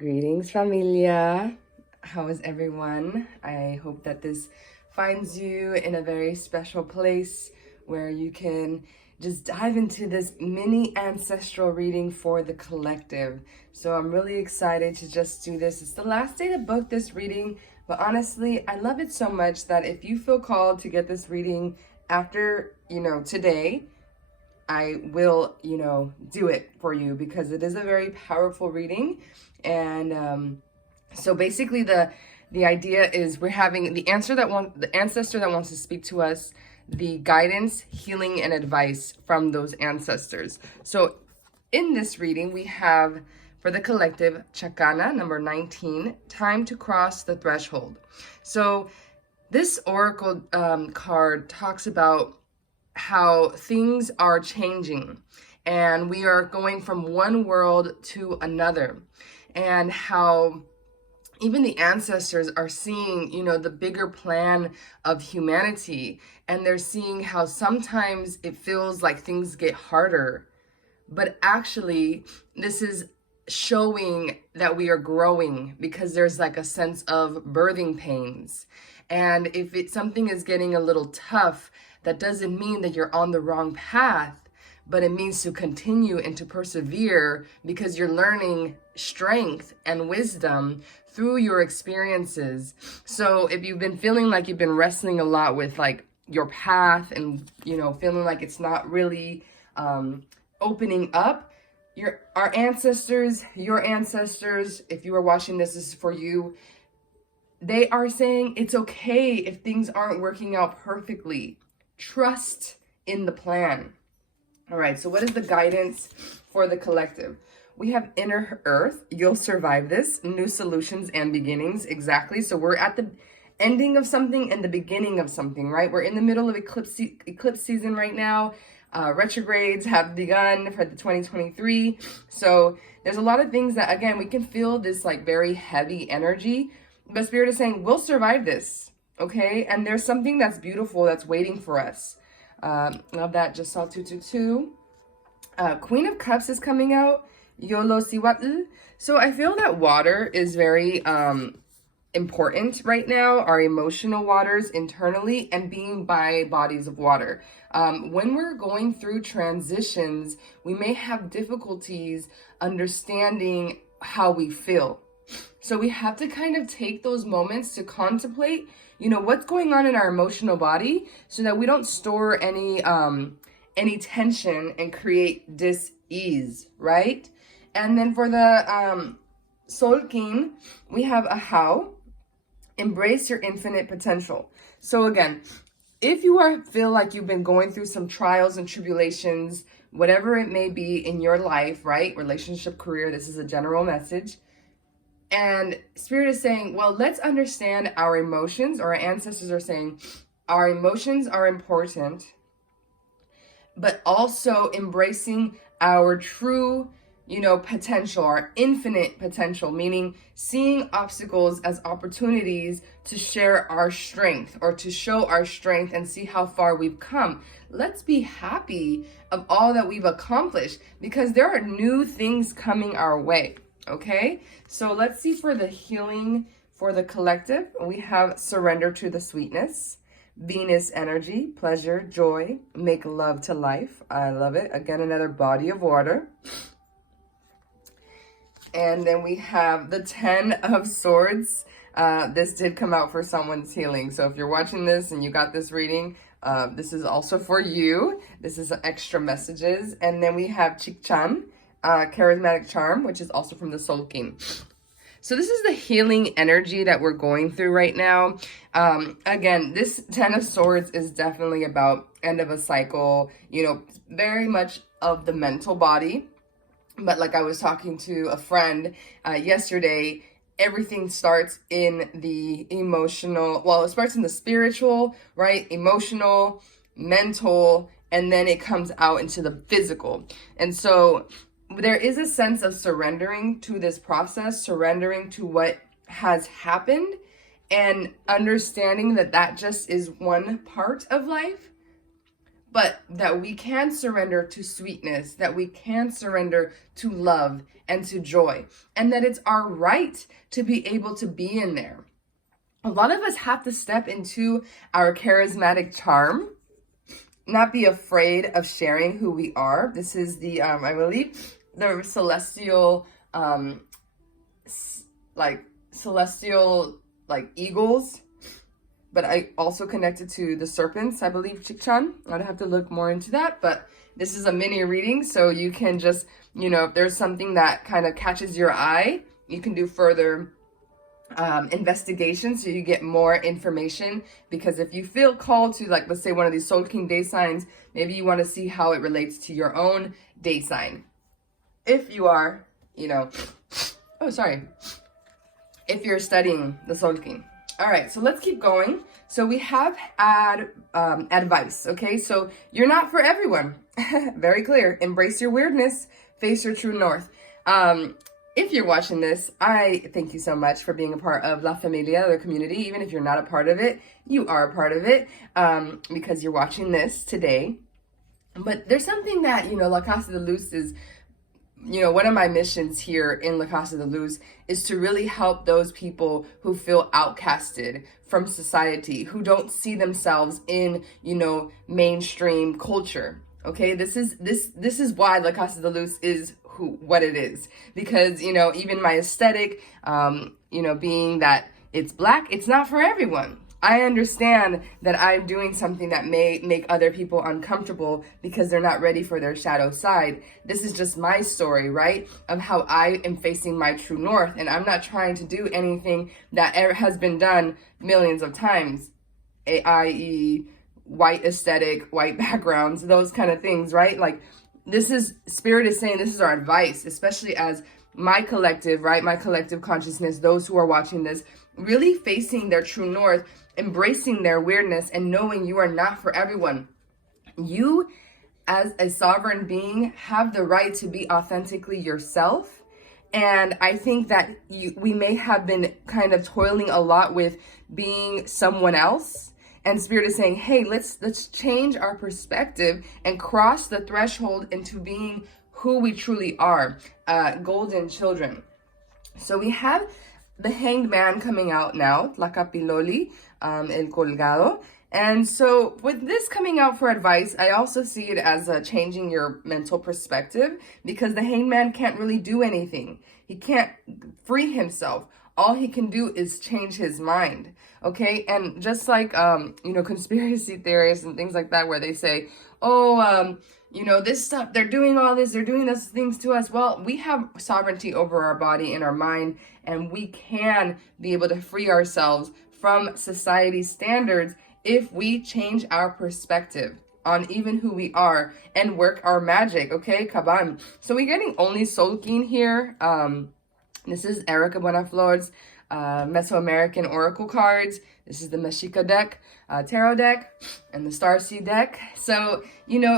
Greetings, Familia. How is everyone? I hope that this finds you in a very special place where you can just dive into this mini ancestral reading for the collective. So I'm really excited to just do this. It's the last day to book this reading, but honestly, I love it so much that if you feel called to get this reading after, today, I will, do it for you because it is a very powerful reading. And so basically the idea is we're having the ancestor that wants to speak to us, the guidance, healing, and advice from those ancestors. So in this reading, we have for the collective, Chacana, number 19, time to cross the threshold. So this oracle card talks about how things are changing and we are going from one world to another, and how even the ancestors are seeing, the bigger plan of humanity, and they're seeing how sometimes it feels like things get harder, but actually this is showing that we are growing because there's like a sense of birthing pains. And if something is getting a little tough, that doesn't mean that you're on the wrong path, but it means to continue and to persevere because you're learning strength and wisdom through your experiences. So if you've been feeling like you've been wrestling a lot with like your path and, feeling like it's not really opening up, your ancestors, if you are watching this is for you. They are saying it's okay if things aren't working out perfectly. Trust in the plan. All right, so what is the guidance for the collective? We have inner earth. You'll survive this. New solutions and beginnings. Exactly. So we're at the ending of something and the beginning of something, right? We're in the middle of eclipse season right now. Retrogrades have begun for the 2023. So there's a lot of things that, again, we can feel this like very heavy energy, but Spirit is saying we'll survive this, okay? And there's something that's beautiful that's waiting for us. Love that. Just saw 222. Queen of Cups is coming out. Yolo Siwatl. So I feel that water is very important right now. Our emotional waters internally and being by bodies of water. When we're going through transitions, we may have difficulties understanding how we feel. So we have to kind of take those moments to contemplate, what's going on in our emotional body so that we don't store any tension and create dis-ease, right? And then for the Soul King, we have a how. Embrace your infinite potential. So again, if you feel like you've been going through some trials and tribulations, whatever it may be in your life, right? Relationship, career, this is a general message. And Spirit is saying, well, let's understand our emotions, or our ancestors are saying our emotions are important, but also embracing our true, potential, our infinite potential, meaning seeing obstacles as opportunities to share our strength or to show our strength and see how far we've come. Let's be happy of all that we've accomplished because there are new things coming our way. Okay, so let's see for the healing for the collective. We have surrender to the sweetness, Venus energy, pleasure, joy, make love to life. I love it. Again, another body of water. And then we have the 10 of Swords. This did come out for someone's healing. So if you're watching this and you got this reading, this is also for you. This is extra messages. And then we have Chikchan. Charismatic charm, which is also from the Soul King. So this is the healing energy that we're going through right now. Again, this 10 of Swords is definitely about end of a cycle, very much of the mental body. But like I was talking to a friend yesterday, everything starts in the emotional, well, it starts in the spiritual, right? Emotional, mental, and then it comes out into the physical. And so there is a sense of surrendering to this process, surrendering to what has happened, and understanding that just is one part of life. but that we can surrender to sweetness, that we can surrender to love and to joy, and that it's our right to be able to be in there. A lot of us have to step into our charismatic charm, not be afraid of sharing who we are. This is the, I believe, the celestial, like eagles, but I also connected to the serpents, I believe, Chikchan. I'd have to look more into that, but this is a mini reading, so you can just, if there's something that kind of catches your eye, you can do further investigation so you get more information. Because if you feel called to, like, let's say one of these Soul King day signs, maybe you want to see how it relates to your own day sign. If you are, if you're studying the Soul King. All right, so let's keep going. So we have advice, okay? So you're not for everyone. Very clear. Embrace your weirdness. Face your true north. If you're watching this, I thank you so much for being a part of La Familia, the community. Even if you're not a part of it, you are a part of it because you're watching this today. But there's something that, La Casa de Luz is, one of my missions here in La Casa de Luz is to really help those people who feel outcasted from society, who don't see themselves in, mainstream culture. Okay, this is why La Casa de Luz is what it is, because even my aesthetic, being that it's black, it's not for everyone. I understand that I'm doing something that may make other people uncomfortable because they're not ready for their shadow side. This is just my story, right? Of how I am facing my true north. And I'm not trying to do anything that has been done millions of times, i.e. white aesthetic, white backgrounds, those kind of things, right? Like, Spirit is saying this is our advice, especially as my collective, right? My collective consciousness, those who are watching this, really facing their true north, embracing their weirdness, and knowing you are not for everyone. You, as a sovereign being, have the right to be authentically yourself. And I think that we may have been kind of toiling a lot with being someone else. And Spirit is saying, hey, let's change our perspective and cross the threshold into being who we truly are, golden children. So we have the Hanged Man coming out now, Tlacapiloli, El Colgado. And so with this coming out for advice, I also see it as changing your mental perspective, because the Hanged Man can't really do anything. He can't free himself. All he can do is change his mind, okay? And just like, conspiracy theorists and things like that, where they say, this stuff, they're doing all this, they're doing those things to us. Well, we have sovereignty over our body and our mind, and we can be able to free ourselves from society's standards if we change our perspective on even who we are and work our magic, okay? Kaban. So we're getting only Soul King here. This is Erica Buenaflor's Mesoamerican Oracle cards. This is the Mexica deck, tarot deck, and the Starseed deck. So,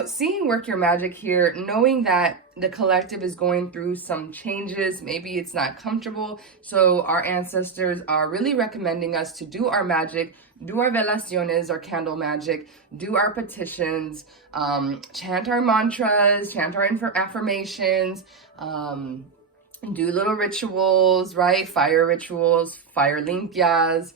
seeing work your magic here, knowing that the collective is going through some changes, maybe it's not comfortable. So our ancestors are really recommending us to do our magic, do our velaciones, our candle magic, do our petitions, chant our mantras, chant our affirmations, do little rituals, right? Fire rituals, fire limpias,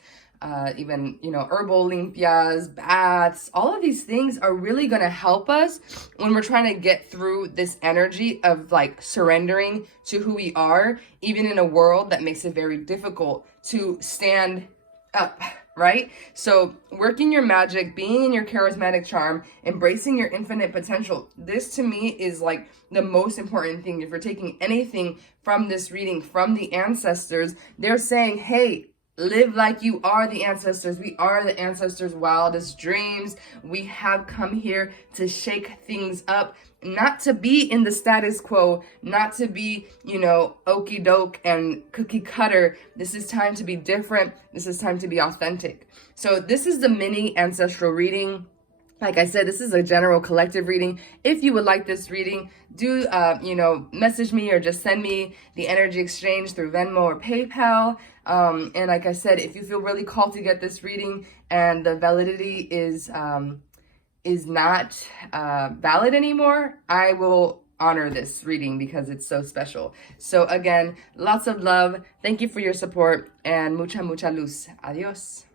even, herbal limpias, baths. All of these things are really going to help us when we're trying to get through this energy of like surrendering to who we are, even in a world that makes it very difficult to stand up, right? So working your magic, being in your charismatic charm, embracing your infinite potential. This to me is like the most important thing. If you're taking anything from this reading, from the ancestors, they're saying, hey, live like you are the ancestors. We are the ancestors' wildest dreams. We have come here to shake things up, not to be in the status quo, not to be, okey doke and cookie cutter. This is time to be different. This is time to be authentic. So this is the mini ancestral reading. Like I said, this is a general collective reading. If you would like this reading, do, message me or just send me the energy exchange through Venmo or PayPal. And like I said, if you feel really called to get this reading and the validity is is not valid anymore, I will honor this reading because it's so special. So again, lots of love. Thank you for your support, and mucha luz. Adios.